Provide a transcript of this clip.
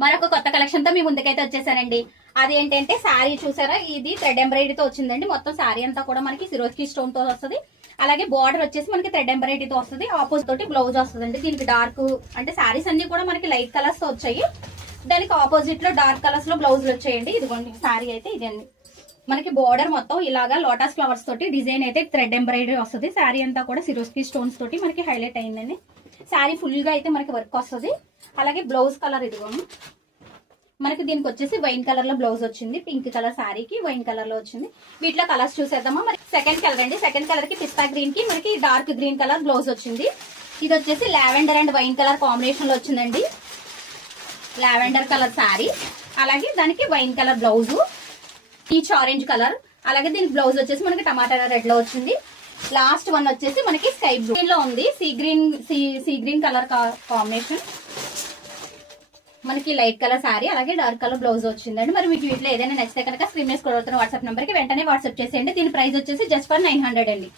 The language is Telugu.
మరొక కొత్త కలెక్షన్ తో మీ ముందుకైతే వచ్చేసానండి. అది ఏంటంటే శారీ చూసారా, ఇది థ్రెడ్ ఎంబ్రాయిడరీతో వచ్చిందండి. మొత్తం శారీ అంతా కూడా మనకి సిరోజ్కి స్టోన్ తో వస్తుంది. అలాగే బార్డర్ వచ్చేసి మనకి థ్రెడ్ ఎంబ్రాయిడరీతో వస్తుంది. ఆపోజిట్ తోటి బ్లౌజ్ వస్తుందండి. దీనికి డార్క్ అంటే శారీస్ అన్ని కూడా మనకి లైట్ కలర్స్ తో వచ్చాయి. దానికి ఆపోజిట్ లో డార్క్ కలర్స్ లో బ్లౌజులు వచ్చాయండి. ఇదిగోండి శారీ అయితే ఇదండి. మనకి బార్డర్ మొత్తం ఇలాగా లోటస్ ఫ్లవర్స్ తోటి డిజైన్ అయితే థ్రెడ్ ఎంబ్రాయిడరీ వస్తుంది. శారీ అంతా కూడా సిరోజ్కి స్టోన్స్ తోటి మనకి హైలైట్ అయిందండి. శారీ ఫుల్ గా అయితే మనకి వర్క్ వస్తుంది. అలాగే బ్లౌజ్ కలర్ ఇదిగోండి. మనకి దీనికి వచ్చేసి వైన్ కలర్ లో బ్లౌజ్ వచ్చింది. పింక్ కలర్ శారీకి వైన్ కలర్ లో వచ్చింది. వీటిలో కలర్స్ చూసేద్దామా. మరి సెకండ్ కలర్ అండి. సెకండ్ కలర్ కి పిస్తా గ్రీన్ కి మనకి డార్క్ గ్రీన్ కలర్ బ్లౌజ్ వచ్చింది. ఇది వచ్చేసి lavender and wine colour combination లో వచ్చిందండి. లావెండర్ కలర్ శారీ, అలాగే దానికి wine colour blouse, peach orange colour, అలాగే దీనికి బ్లౌజ్ వచ్చేసి మనకి టమాటా రెడ్ లో వచ్చింది. లాస్ట్ వన్ వచ్చేసి మనకి స్కై బ్లూ లో ఉంది. సీ గ్రీన్ కలర్ కాంబినేషన్, మనకి లైట్ కలర్ శారీ, అలాగే డార్క్ కలర్ బ్లౌజ్ వచ్చిందండి. మరి మీకు వీటిలో ఏదైనా నచ్చితే కనుక స్క్రీన్ మీద స్క్రోల్ అవుతున్న వాట్సాప్ నెంబర్ కి వెంటనే వాట్సాప్ చేసేయండి. దీని ప్రైస్ వచ్చేసి జస్ట్ ఫర్ 900 అండి.